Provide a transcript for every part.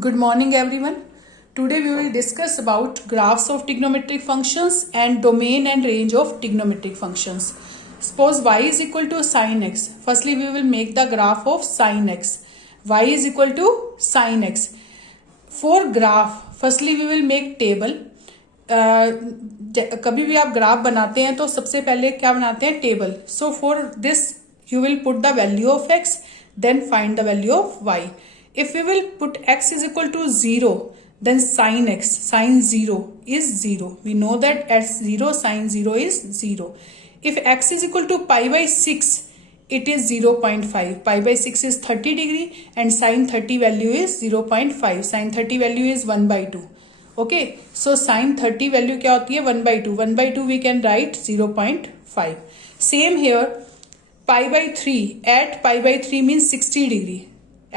Good morning everyone. Today we will discuss about graphs of trigonometric functions and domain and range of trigonometric functions. Suppose y is equal to sin x. Firstly we will make the graph of sin x. Y is equal to sin x. For graph, firstly we will make table. कभी भी आप graph बनाते हैं तो सबसे पहले क्या बनाते हैं, table. So for this you will put the value of x, then find the value of y. If we will put x is equal to 0, then sin x, sin 0 is 0. We know that at 0, sin 0 is 0. If x is equal to pi by 6, it is 0.5. Pi by 6 is 30 degree and sin 30 value is 0.5. Sin 30 value is 1 by 2. Okay, so sin 30 value क्या होती है, 1 by 2. 1 by 2 we can write 0.5. Same here, pi by 3. At pi by 3 means 60 degree.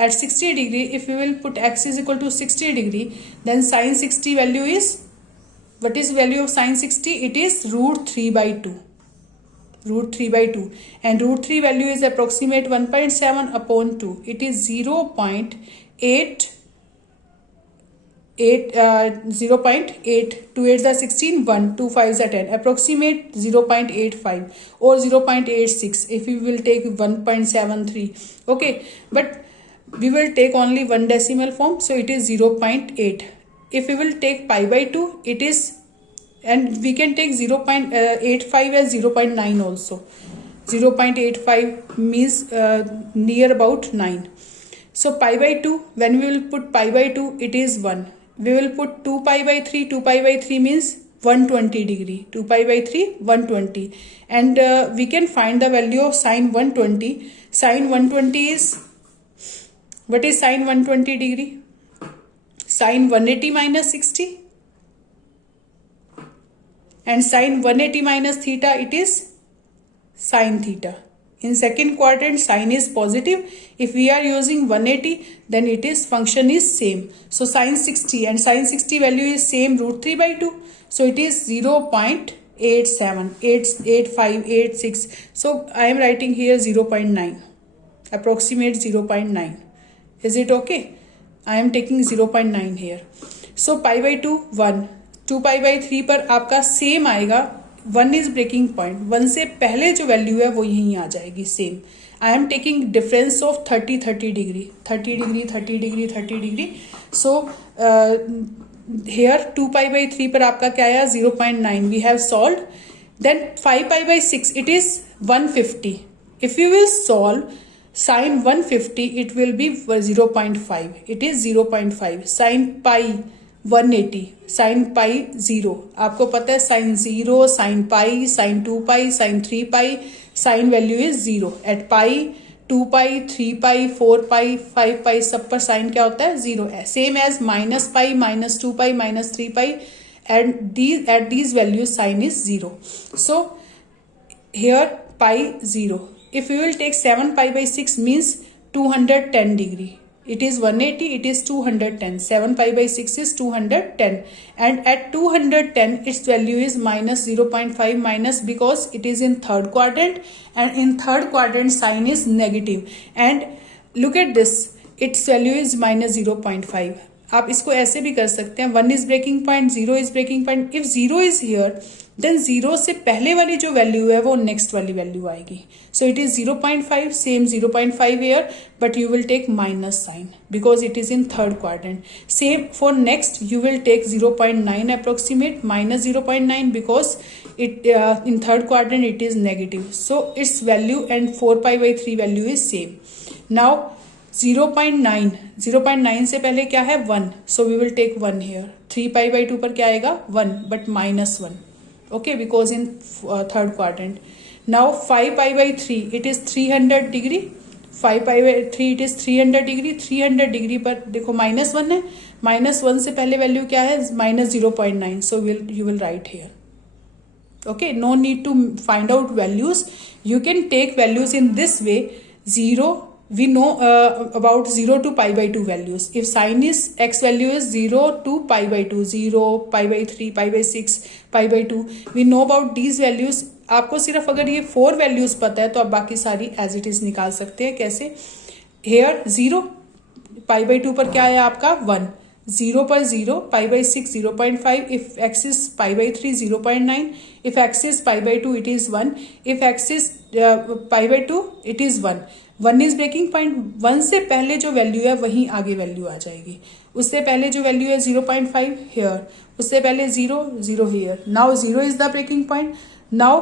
At 60 degree, if we will put x is equal to 60 degree, then sin 60 value is, what is value of sin 60? It is root 3 by 2. Root 3 by 2. And root 3 value is approximate 1.7 upon 2. It is 0.8. 0.8. 2 8s are 16, 1, 2 5s are 10. Approximate 0.85 or 0.86 if we will take 1.73. Okay, but we will take only one decimal form, so it is 0.8. If we will take pi by 2, it is, and we can take 0.85 as 0.9 also. 0.85 means near about 9. So pi by 2, when we will put pi by 2, it is 1. We will put 2 pi by 3. 2 pi by 3 means 120 degree. 2 pi by 3, 120. And we can find the value of sin 120. Sin 120 is, what is sin 120 degree? Sin 180 minus 60. And sin 180 minus theta, it is sin theta. In second quadrant, sin is positive. If we are using 180, then it is function is same. So sin 60 and sin 60 value is same, root 3 by 2. So it is 0.87, 885, 86. So I am writing here 0.9, approximate 0.9. Is it okay? I am taking 0.9 here. So pi by 2, 1. 2 pi by 3 पर आपका same आएगा. 1 is breaking point. 1 से पहले जो value है वो यहीं आ जाएगी same. I am taking difference of 30 degree. 30 degree, 30 degree, 30 degree. So here 2 pi by 3 पर आपका क्या आया, 0.9. We have solved. Then 5 pi by 6, it is 150. If you will solve sin 150, it will be 0.5. It is 0.5. Sin pi 180, sin pi 0. आपको पता है sin 0, sin pi, sin 2 pi, sin 3 pi, sin value is 0. At pi, 2 pi, 3 pi, 4 pi, 5 pi, सब पर sin क्या होता है, 0 है. Same as minus pi, minus 2 pi, minus 3 pi, and at these values sin is 0. So here pi 0. If we will take 7 pi by 6 means 210 degree. It is 180, it is 210. 7 pi by 6 is 210. And at 210, its value is minus 0.5 minus, because it is in third quadrant. And in third quadrant, sign is negative. And look at this. Its value is minus 0.5. आप इसको ऐसे भी कर सकते हैं. 1 is breaking point, 0 is breaking point. If 0 is here, then 0 से पहले वाली जो वैल्यू है वो नेक्स्ट वाली वैल्यू आएगी. So it is 0.5, same 0.5 here, but you will take minus sign because it is in third quadrant. Same for next, you will take 0.9 approximate minus 0.9 because it in third quadrant it is negative. So its value and 4 pi by 3 value is same. Now 0.9 से पहले क्या है, 1. So we will take 1 here. 3 pi by 2 पर क्या आएगा, 1, but minus 1. Okay, because in third quadrant. Now 5 pi by 3, it is 300 degree. 5 pi by 3, it is 300 degree. 300 degree पर देखो minus 1 है. minus 1 से पहले वैल्यू क्या है, minus 0.9. So you will write here. Okay, no need to find out values. You can take values in this way. 0, we know about 0 to pi by 2 values. If sin is x value is 0 to pi by 2, 0, pi by 3, pi by 6, pi by 2, we know about these values. आपको सिर्फ अगर ये 4 values पता है तो आप बाकी सारी एज इट इज निकाल सकते हैं. कैसे, हेयर 0 पाई बाई 2 पर क्या आया आपका 1, 0 पर 0, pi by 6 0.5, if x is pi by 3 0.9, if x is pi by 2 it is 1, if x is pi by 2 it is 1. 1 is breaking point. 1 से पहले जो वैल्यू है वहीं आगे वैल्यू आ जाएगी. उससे पहले जो वैल्यू है 0.5 हेयर, उससे पहले 0 0 here. Now 0 is the breaking point. Now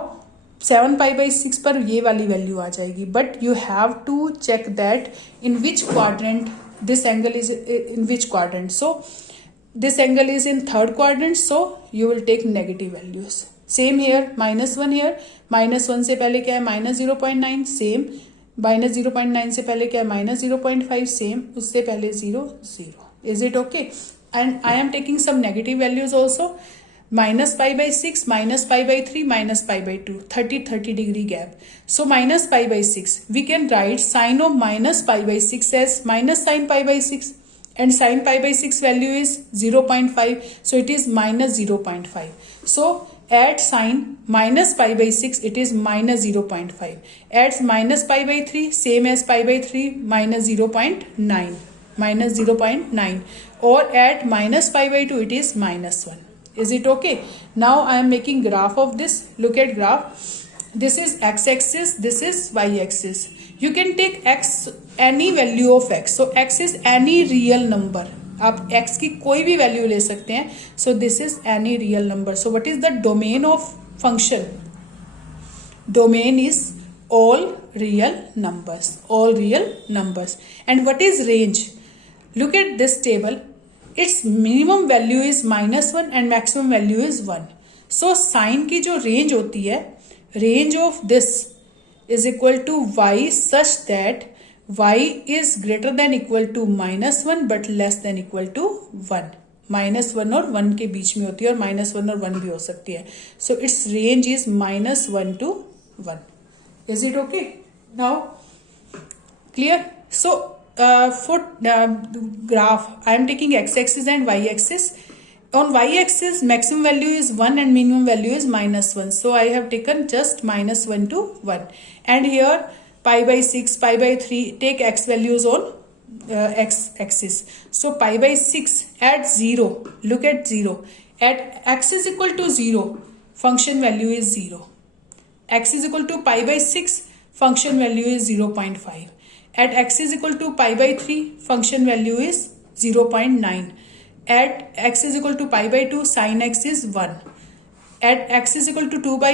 7 pi by 6 पर ये वाली वैल्यू आ जाएगी. But you have to check that in which quadrant this angle is, in which quadrant. So this angle is in third quadrant, so you will take negative values. Same here, -1 here, -1 से पहले क्या है -0.9, same. -0.9 से पहले क्या है -0.5, same. उससे पहले 0 0. Is it okay? And I am taking some negative values also. -pi by 6, -pi by 3, -pi by 2, 30 degree gap. So -pi by 6, we can write sine of -pi by 6 as minus sin pi by 6, and sin pi by 6 value is 0.5, so it is minus 0.5. So add sine -pi by 6, it is minus 0.5. Add -pi by 3, same as pi by 3, minus 0.9, minus 0.9. Or add -pi by 2, it is -1. Is it okay? Now I am making graph of this. Look at graph. This is x-axis, this is y-axis. You can take x, any value of x. So x is any real number. आप x की कोई भी value ले सकते हैं. So this is any real number. So what is the domain of function? Domain is all real numbers. All real numbers. And what is range? Look at this table. Its minimum value is -1 and maximum value is 1. So sine की जो range होती है, range of this is equal to y such that y is greater than equal to -1 but less than equal to 1. -1 और 1 के बीच में होती है, और -1 और 1 भी हो सकती है. So its range is -1 to 1. Is it okay? Now clear? So for graph, I am taking x-axis and y-axis. On y-axis, maximum value is 1 and minimum value is -1. So I have taken just -1 to 1. And here pi by 6, pi by 3, take x values on x-axis. So pi by 6 at 0. Look at 0. At x is equal to 0, function value is 0. X is equal to pi by 6, function value is 0.5. At x is equal to pi by 3, function value is 0.9. At x is equal to pi by 2, sin x is 1. At x is equal to 2 by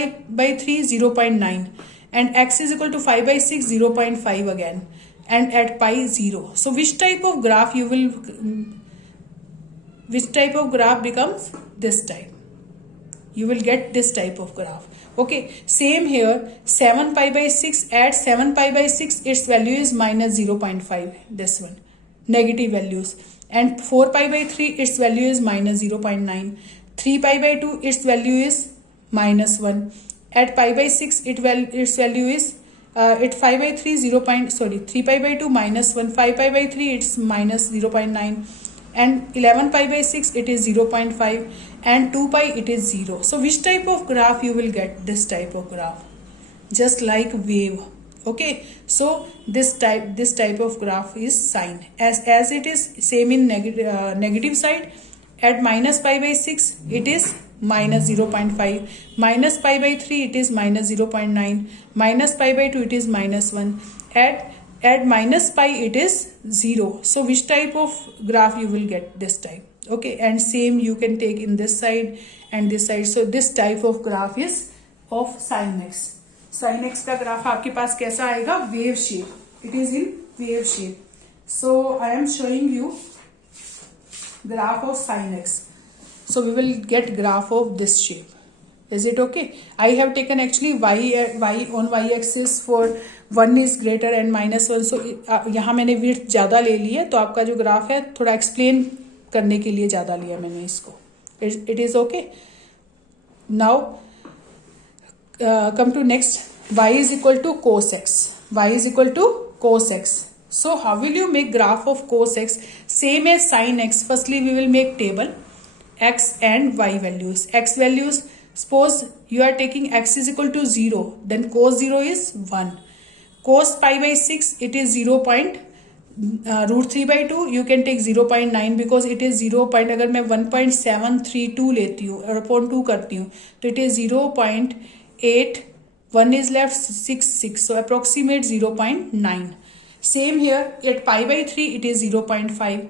3, 0.9. And x is equal to 5 by 6, 0.5 again. And at pi 0. So which type of graph becomes this type? You will get this type of graph. Okay, same here, 7 pi by 6, at 7 pi by 6, its value is minus 0.5, this one, negative values. And 4 pi by 3, its value is minus 0.9. 3 pi by 2, its value is minus 1. At pi by 6, its value is, at 5 by 3, 3 pi by 2, minus 1. 5 pi by 3, it's minus 0.9. And 11 pi by 6, it is 0.5, and 2 pi, it is 0. So which type of graph you will get? This type of graph, just like wave. Okay, so this type of graph is sine. As it is same in negative side. At minus pi by 6, it is minus 0.5. Minus pi by 3, it is minus 0.9. Minus pi by 2, it is minus 1. At minus pi, it is 0. So which type of graph you will get? This type. Okay, and same you can take in this side and this side. So this type of graph is of sin x. Sin x का graph आपके पास कैसा आएगा? Wave shape. It is in wave shape. So I am showing you graph of sin x. So we will get graph of this shape. Is it okay? I have taken actually y on y-axis for 1 is greater and -1. So यहाँ मैंने width ज़्यादा ले ली है, तो आपका जो graph है थोड़ा एक्सप्लेन करने के लिए ज़्यादा लिया मैंने इसको. It is okay. Now come to next. Y is equal to cos x. Y is equal to cos x. So how will you make graph of cos x? Same as sin x. Firstly, we will make table x and y values. X values. Suppose you are taking x is equal to 0, then cos 0 is 1. Cos pi by 6, it is √3/2 you can take 0.9 because it is 0. अगर मैं 1.732 लेती हूँ और upon 2 करती हूँ तो it is 0.8, 1 is left 6, so approximate 0.9. Same here at pi/3 it is 0.5.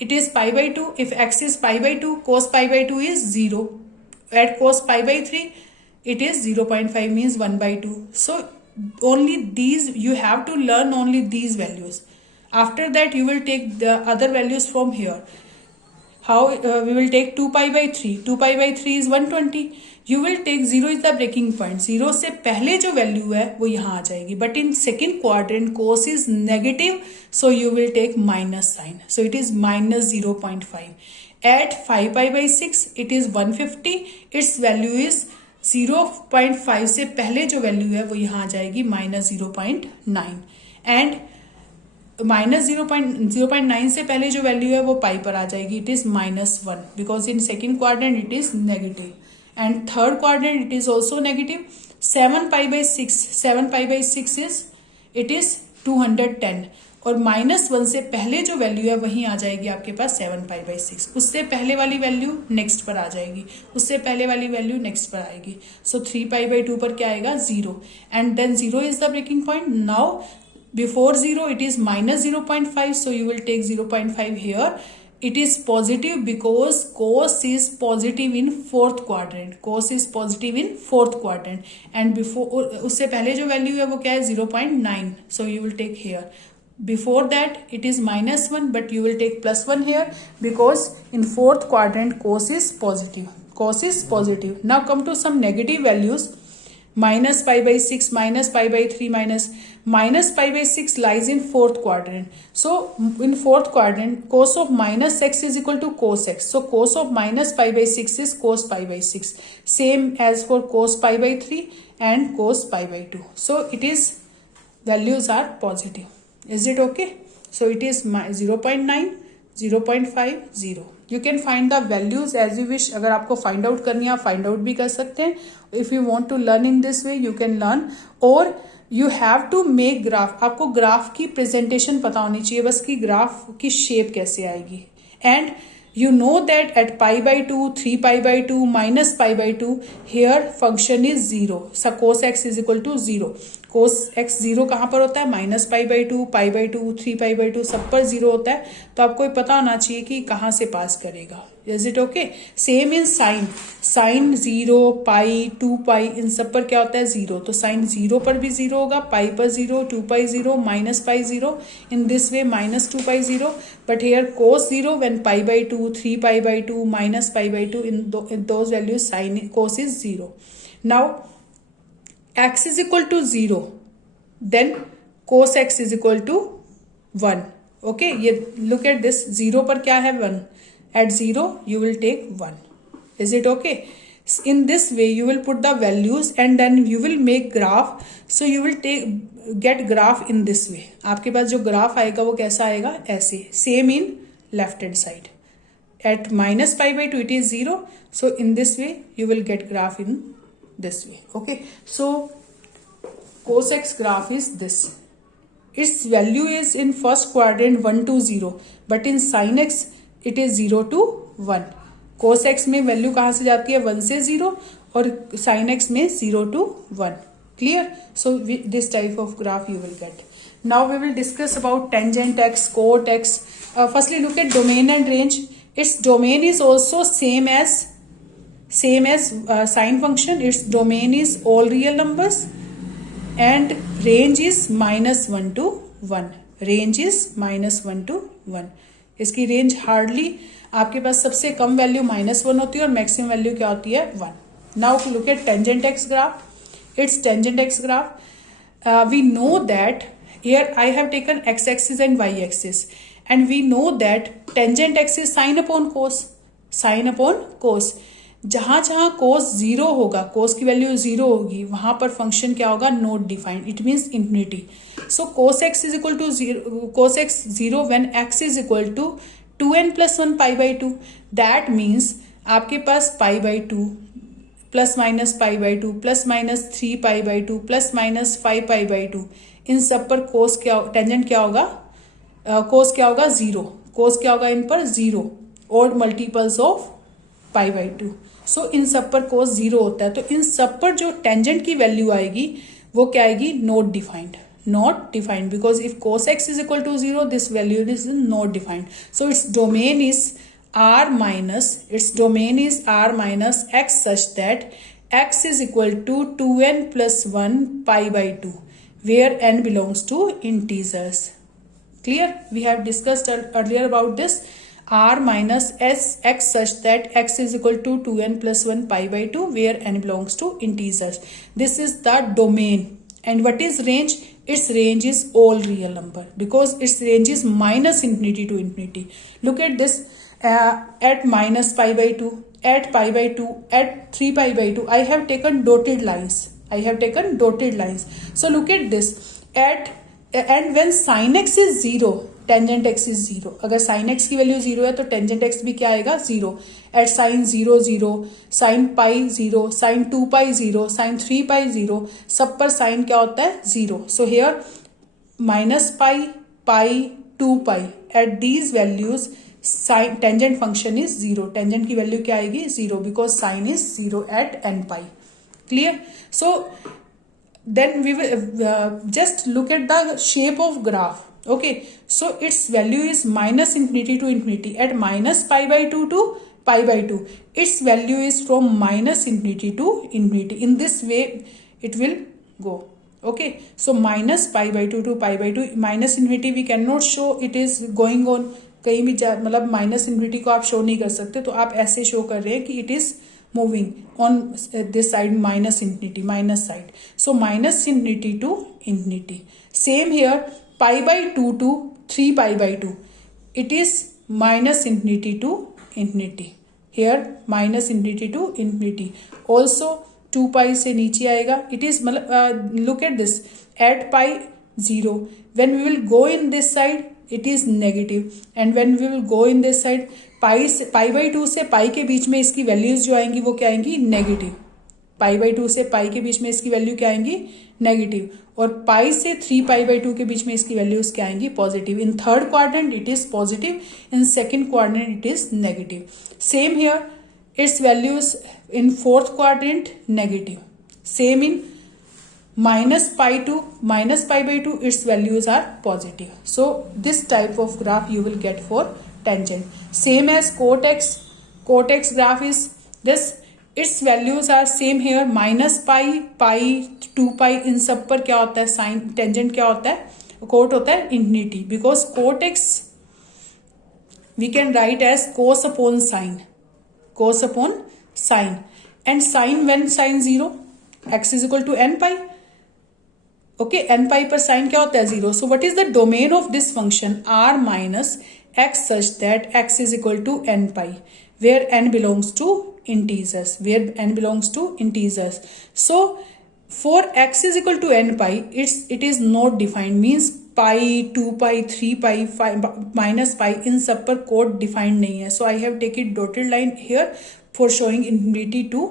It is pi/2. If x is pi/2, cos pi/2 is 0. At cos pi/3 it is 0.5 means 1/2. So only these you have to learn, only these values. After that you will take the other values from here. How we will take 2pi/3. 2pi/3 is 120. You will take 0 is the breaking point. 0 से पहले जो value है वो यहाँ आ जाएगी. But in second quadrant cos is negative, so you will take minus sign. So it is minus 0.5. At 5pi/6 it is 150. Its value is 0.5 से पहले जो वैल्यू है वो यहाँ आ जाएगी minus 0.9. And माइनस 0.9 से पहले जो वैल्यू है वो पाई पर आ जाएगी. It is -1 because in second quadrant it is negative and third quadrant it is also negative. 7pi/6 is it is 210 और -1 से पहले जो वैल्यू है वहीं आ जाएगी आपके पास 7pi/6. उससे पहले वाली वैल्यू नेक्स्ट पर आ जाएगी, उससे पहले वाली वैल्यू नेक्स्ट पर आएगी. सो 3pi/2 पर क्या आएगा 0 and then 0 is the breaking point. Now before 0 it is minus 0.5, so you will take 0.5 here. It is positive because cos is positive in fourth quadrant. Cos is positive in fourth quadrant and before उससे पहले जो value है वो क्या है 0.9, so you will take here. Before that it is -1 but you will take +1 here because in fourth quadrant cos is positive. Cos is positive. Now come to some negative values. -pi/6, -pi/3, -pi/6 lies in fourth quadrant. So in fourth quadrant cos of -x is equal to cos x. So cos of -pi/6 is cos pi/6. Same as for cos pi/3 and cos pi/2. So it is values are positive. Is it okay? So it is 0.9, 0.5, 0. You can find the values as you wish. अगर आपको find out करनी है आप find out भी कर सकते हैं. If you want to learn in this way you can learn. और you have to make graph. आपको ग्राफ की प्रेजेंटेशन पता होनी चाहिए, बस कि ग्राफ की शेप कैसे आएगी. And you know that at pi/2, 3pi/2, -pi/2 here function is 0. So cos x is equal to 0. cos x 0 कहाँ पर होता है -pi/2, pi/2, 3pi/2 सब पर 0 होता है. तो आपको ये पता होना चाहिए कि कहाँ से पास करेगा. Is it okay? Same in sine. Sine 0, pi, 2pi इन सब पर क्या होता है 0. तो साइन 0 पर भी 0 होगा, पाई पर 0, 2pi 0, -pi 0. In this way -2pi 0. But here cos 0 when pi/2, 3pi/2, -pi/2 in those values sin cos is 0. Now x is equal to 0, then cos x is equal to 1. Okay, ये look at this. 0 पर क्या है 1. At 0 you will take 1. Is it okay? In this way you will put the values and then you will make graph. So you will get graph in this way. आपके पास जो graph आएगा वो कैसा आएगा ऐसे. Same in left hand side. At -pi/2 it is 0. So in this way you will get graph in this way. Okay. So cos x graph is this. Its value is in first quadrant 1 to 0. But in sin x it is 0 to 1. cos x में value कहाँ से जाती है 1 से 0 और sin x में 0 to 1. Clear? So this type of graph you will get. Now we will discuss about tangent x, cot x. Firstly look at domain and range. Its domain is also same as sine function. Its domain is all real numbers and range is -1 to 1. Range is -1 to 1. इसकी range hardly आपके पास सबसे कम value -1 होती है और maximum value क्या होती है 1. Now look at tangent x graph. It's tangent x graph. We know that here I have taken x axis and y axis and we know that tangent x is sin upon cos. sin upon cos. जहां जहां cos 0 होगा, cos की value 0 होगी, वहां पर function क्या होगा not defined. It means infinity. So cos x is equal to 0, cos x 0 when x is equal to 2n plus 1 pi/2. That means आपके पास pi/2 plus minus pi/2 plus minus 3pi/2 plus minus 5pi/2 इन सब पर कोस क्या tangent क्या होगा कोस क्या होगा 0, कोस क्या होगा इन पर 0, odd multiples of pi by 2। सो इन सब पर कोस 0 होता है, तो इन सब पर जो टेंजेंट की वैल्यू आएगी वो क्या आएगी, not defined, not defined, because if cos x is equal to 0, this value is not defined. So its domain is r minus x such that x is equal to 2n plus 1 pi by 2, where n belongs to integers. Clear? We have discussed earlier about this. R minus x such that x is equal to 2n plus 1 pi by 2, where n belongs to integers. This is the domain. And what is range? Its range is all real number, because its range is minus infinity to infinity. Look at this, at minus pi by 2, at pi by 2, at 3 pi by 2, I have taken dotted lines. So look at this, and when sin x is 0, tangent x is 0. अगर sin x की value 0 है तो tangent x भी क्या आएगा 0. At sin 0 0, sin pi 0, sin 2 pi 0, sin 3 pi 0, सब पर sin क्या होता है 0. So here minus pi, pi, 2 pi, at these values sine tangent function is 0. Tangent की वैल्यू क्या आएगी 0, because sine is 0 at n pi. Clear? So then we will just look at the shape of graph. Okay, so its value is minus infinity to infinity. At minus pi by 2 to pi by 2, its value is from minus infinity to infinity. In this way it will go. Okay, so minus pi by 2 to pi by 2, minus infinity we cannot show it is going on. कहीं भी मतलब minus infinity को आप show नहीं कर सकते, तो आप ऐसे शो कर रहे हैं कि it is moving on this side, minus infinity, minus side. So minus infinity to infinity. Same here, pi by 2 to 3 pi by 2. It is minus infinity to infinity. Here minus infinity to infinity. Also 2 pi से नीचे आएगा. It is look at this, at pi 0. When we will go in this side, it is negative, and when we will go in this side, pi by 2 से पाई के बीच में इसकी values जो आएंगी वो क्या आएंगी नेगेटिव. पाई बाई 2 से पाई के बीच में इसकी वैल्यू क्या आएंगी नेगेटिव, और पाई से 3 पाई बाई 2 के बीच में इसकी वैल्यूज क्या आएंगी positive. In third quadrant it is positive, in second quadrant it is negative. Same here, it's values in fourth quadrant negative. Same in minus pi to minus pi by 2, its values are positive. So this type of graph you will get for tangent. Same as cot x graph is this, its values are same here, minus pi, pi, 2 pi, इन सब पर क्या होता है sign, tangent क्या होता है, cot होता है infinity, because cot x we can write as cos upon sine, and sine when sine 0, x is equal to n pi. Okay, n pi पर साइन क्या होता है 0. So what is the domain of this function r minus x such that x is equal to n pi, where n belongs to integers. So for x is equal to n pi, it is not defined, means pi, 2 pi, 3 pi, 5 minus pi, इन सब पर code defined नहीं है. So I have taken dotted line here for showing infinity to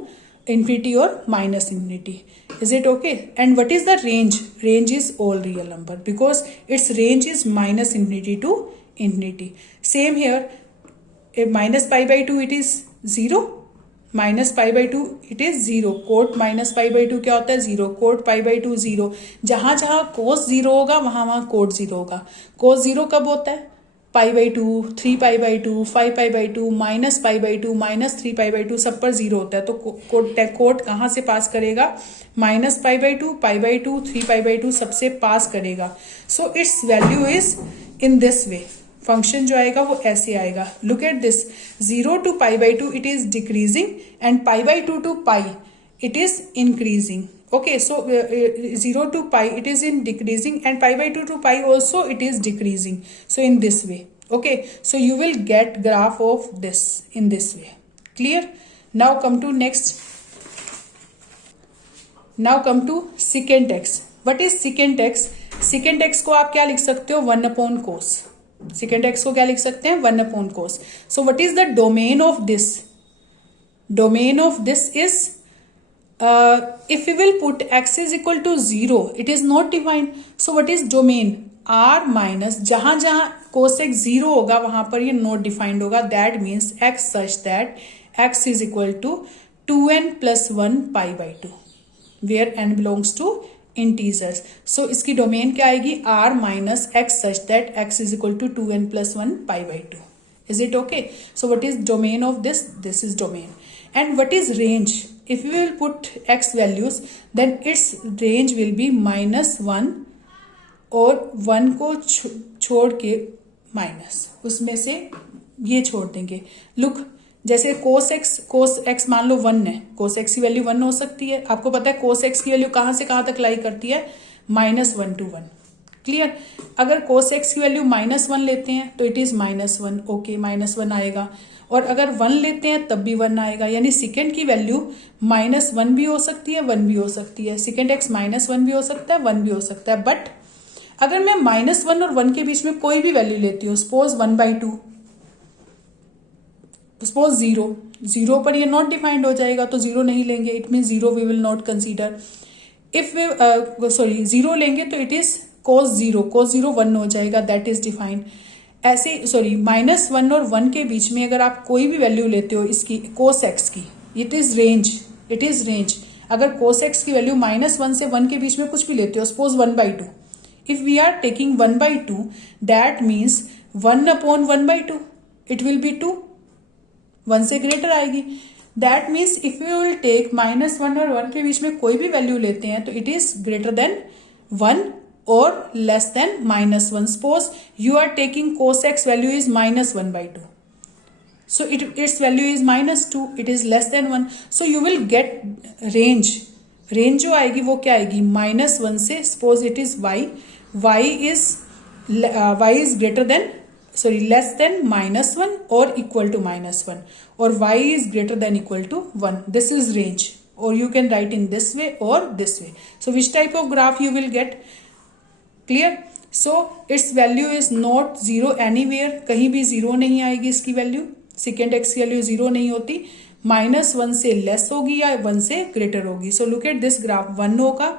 infinity or minus infinity. Is it okay? And what is the range? Range is all real number, because its range is minus infinity to infinity. Same here, minus pi by 2 it is 0, minus pi by 2 it is 0. Cot minus pi by 2 क्या होता है 0, cot pi by 2 0. जहाँ जहाँ cos 0 होगा वहाँ cot 0 होगा. cos 0 कब होता है पाई by 2, 3 pi by 2, 5 pi by 2, minus pi by 2, minus 3 pi by 2, सब पर 0 होता है. तो कोट कहाँ से पास करेगा, minus pi by 2, pi by 2, 3 pi by 2 सबसे पास करेगा. So its value is in this way. Function जो आएगा वो ऐसे आएगा. Look at this, 0 to pi by 2 it is decreasing, and pi by 2 to pi it is increasing. Okay, so 0 to pi it is in decreasing, and pi by 2 to pi also it is decreasing. So in this way. Okay, so you will get graph of this in this way. Clear? Now come to next. Now come to secant x. What is secant x? Secant x को आप क्या लिख सकते हो 1 upon cos. Secant x को क्या लिख सकते हैं 1 upon cos. So what is the domain of this? Domain of this is if we will put x is equal to 0, it is not defined. So what is domain? R minus, जहां जहां cosec 0 होगा वहां पर ये not defined होगा, that means x such that x is equal to 2n + 1 pi by 2 where n belongs to integers. So इसकी domain क्या आएगी, R minus x such that x is equal to 2n + 1 pi by 2. Is it okay? So what is domain of this? This is domain. And what is range? If we will put x values, then its range will be -1 और 1 को छोड़ के minus, उसमें से ये छोड़ देंगे. Look, जैसे cos x मान लो 1 है, cos x की वैल्यू 1 हो सकती है. आपको पता है cos x की वैल्यू कहाँ से कहाँ तक लाई करती है, -1 to 1. क्लियर. अगर cos x की वैल्यू -1 लेते हैं तो इट इज -1, ओके, -1 आएगा. और अगर 1 लेते हैं तब भी 1 आएगा. यानी सेकेंड की वैल्यू -1 भी हो सकती है, 1 भी हो सकती है. सेकेंड x -1 भी हो सकता है, 1 भी हो सकता है. बट अगर मैं -1 और 1 के बीच में कोई भी वैल्यू लेती हूँ, सपोज 1/2, सपोज 0 पर ये नॉट डिफाइंड हो जाएगा, तो 0 नहीं लेंगे. It mean 0 we will not consider. If we 0 लेंगे तो इट इज cos 0 1 हो जाएगा, दैट इज डिफाइंड. ऐसे -1 और 1 के बीच में अगर आप कोई भी वैल्यू लेते हो इसकी cos x की, इट इज रेंज. अगर cos x की वैल्यू -1 से 1 के बीच में कुछ भी लेते हो, suppose 1/2, if we are taking 1/2, that means 1/1/2 it will be 2, 1 से ग्रेटर आएगी. That means if you will take -1 और 1 के बीच में कोई भी वैल्यू लेते हैं तो it is greater then 1 or less than -1. Suppose you are taking cos x value is -1/2. So its value is -2. It is less than 1. So you will get range. Range जो आएगी वो क्या आएगी, -1 से, suppose it is y. y is greater than, less than -1 or equal to -1, or y is greater than equal to 1. This is range. Or you can write in this way or this way. So which type of graph you will get? Clear. So its value is not 0 anywhere, कहीं भी 0 नहीं आएगी इसकी value. Second x की value 0 नहीं होती, -1 से less होगी या 1 से ग्रेटर होगी. सो लुक एट दिस ग्राफ. 1 होगा,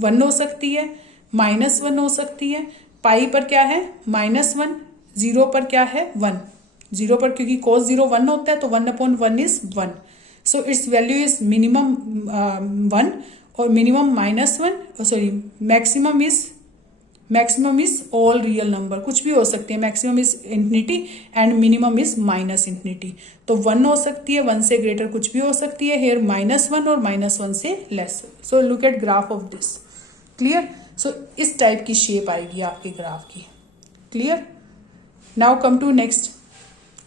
1 हो सकती है, -1 हो सकती है. पाई पर क्या है, -1. 0 पर क्या है, 1. 0 पर क्योंकि cos 0 1 होता है तो 1/1 is 1. So its value is minimum 1 और minimum -1, maximum is all real number, कुछ भी हो सकती है. Maximum is infinity and minimum is -infinity. तो 1 हो सकती है, 1 से ग्रेटर कुछ भी हो सकती है. हेयर -1 और -1 से less. So look at graph of this. Clear. So इस टाइप की शेप आएगी आपके ग्राफ की. Clear. Now come to next.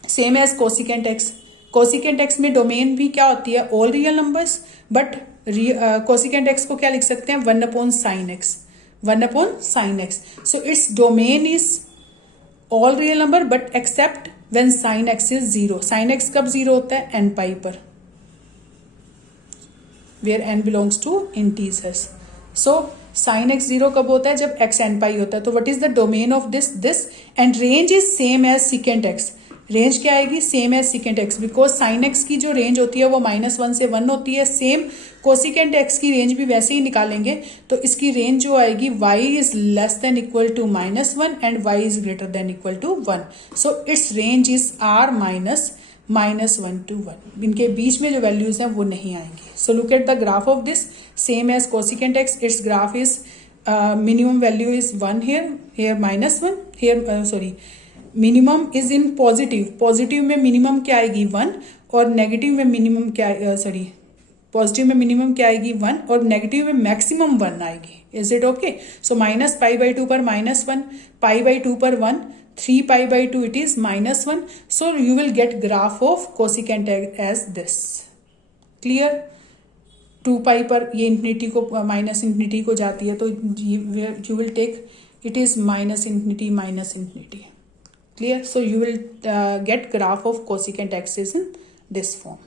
Same as cosecant x. Cosecant x में डोमेन भी क्या होती है, all real numbers. But cosecant x को क्या लिख सकते हैं, 1/sin x. 1/sin x. So its domain is all real number but except when sin x is 0. Sin x कब 0 होता है, n pi पर, where n belongs to integers. So sin x 0 कब होता है, जब x n pi होता है. तो what is the domain of this and range is same as secant x. Range क्या आएगी, same as secant x, because sine x की जो रेंज होती है वो -1 से 1 होती है. सेम कोसिकेंट एक्स की रेंज भी वैसे ही निकालेंगे. तो इसकी रेंज जो आएगी, y is less than equal to -1 and y is greater than equal to 1. So its range is r -1 to 1. इनके बीच में जो वैल्यूज हैं वो नहीं आएंगी. So look at the graph of this. Same as cosecant x, its graph is minimum value is 1 here -1 here, minimum is in positive में minimum क्या आएगी, 1, और नेगेटिव में मिनिमम क्या, पॉजिटिव में मिनिमम क्या आएगी, 1, और नेगेटिव में मैक्सिमम 1 आएगी. Is it okay. सो -π/2 पर -1, π/2 पर 1, 3π/2 it is -1. So you will get graph of cosecant as this. Clear. 2π पर ये इंफिनिटी को -इंफिनिटी को जाती है, तो you will take it is -infinity. Clear. So you will get graph of cosecant x is in this form.